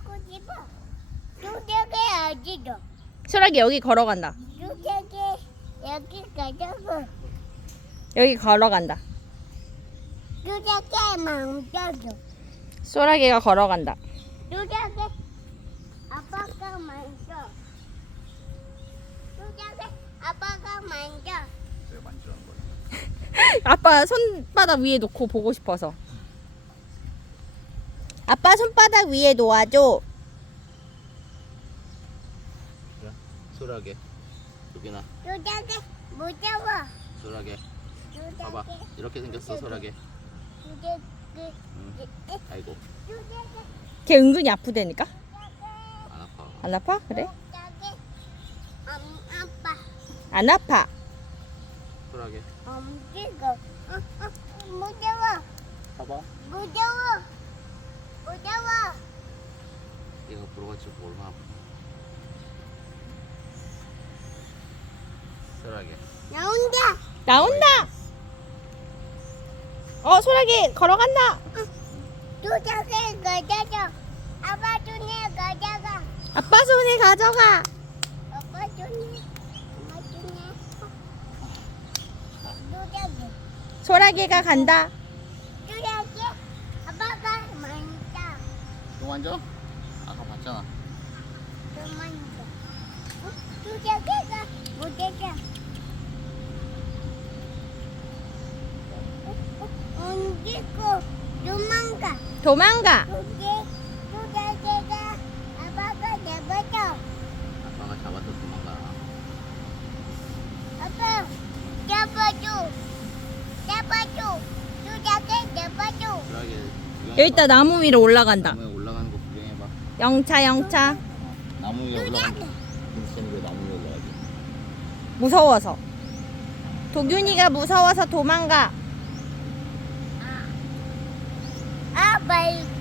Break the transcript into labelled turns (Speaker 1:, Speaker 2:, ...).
Speaker 1: 가고 싶어. 두개가 어디로?
Speaker 2: 소라기 여기 걸어간다.
Speaker 1: 두개 여기 가자고.
Speaker 2: 여기 걸어간다.
Speaker 1: 두개 멈춰줘.
Speaker 2: 소라기가 걸어간다.
Speaker 1: 두개 아빠가 만져. 두개 아빠가 만져.
Speaker 3: 내가 만지라는 거야.
Speaker 2: 아빠 손바닥 위에 놓고 보고 싶어서. 아빠 손바닥 위에 놓아줘.
Speaker 3: 그래. 소라게. 여기나.
Speaker 1: 두개 무서워.
Speaker 3: 소라게.
Speaker 1: 두개
Speaker 3: 봐봐. 이렇게 생겼어 소라게.
Speaker 1: 두개
Speaker 3: 아이고.
Speaker 1: 두개
Speaker 2: 걔 은근히 아프다니까?
Speaker 3: 안 아파.
Speaker 2: 안 아파? 그래?
Speaker 1: 아빠
Speaker 2: 안 아파.
Speaker 3: 소라게.
Speaker 1: 엄지가 무서워
Speaker 3: 봐봐.
Speaker 1: 무서워 무서워
Speaker 3: 얘가 불어가지고 얼마나 아파. 소라게.
Speaker 1: 나온다
Speaker 2: 나온다. 소라기 걸어간다.
Speaker 1: 두개 가져가 아빠 손에 가져가
Speaker 2: 아빠 손에 가져가.
Speaker 1: 아빠 손에 엄마 손에 두개
Speaker 2: 소라기가 간다.
Speaker 1: 두개 아빠가 만져
Speaker 3: 또 만져? 아까 봤잖아.
Speaker 1: 또 만져 두 개가 무대가 옮기고 도망가
Speaker 2: 도망가.
Speaker 1: 두 개가 아빠가 내버려
Speaker 3: 아빠가 잡아서 도망가.
Speaker 1: 아빠 잡아줘 두 개 잡아줘
Speaker 3: 소라게.
Speaker 2: 여기다 나무 위로 올라간다.
Speaker 3: 나무에 올라가는 거 구경해봐.
Speaker 2: 영차 영차.
Speaker 3: 나무 위에 올라가는 거. 근데 왜 나무 위에 올라가지?
Speaker 2: 무서워서. 도균이가 무서워서 도망가.
Speaker 1: 아 말고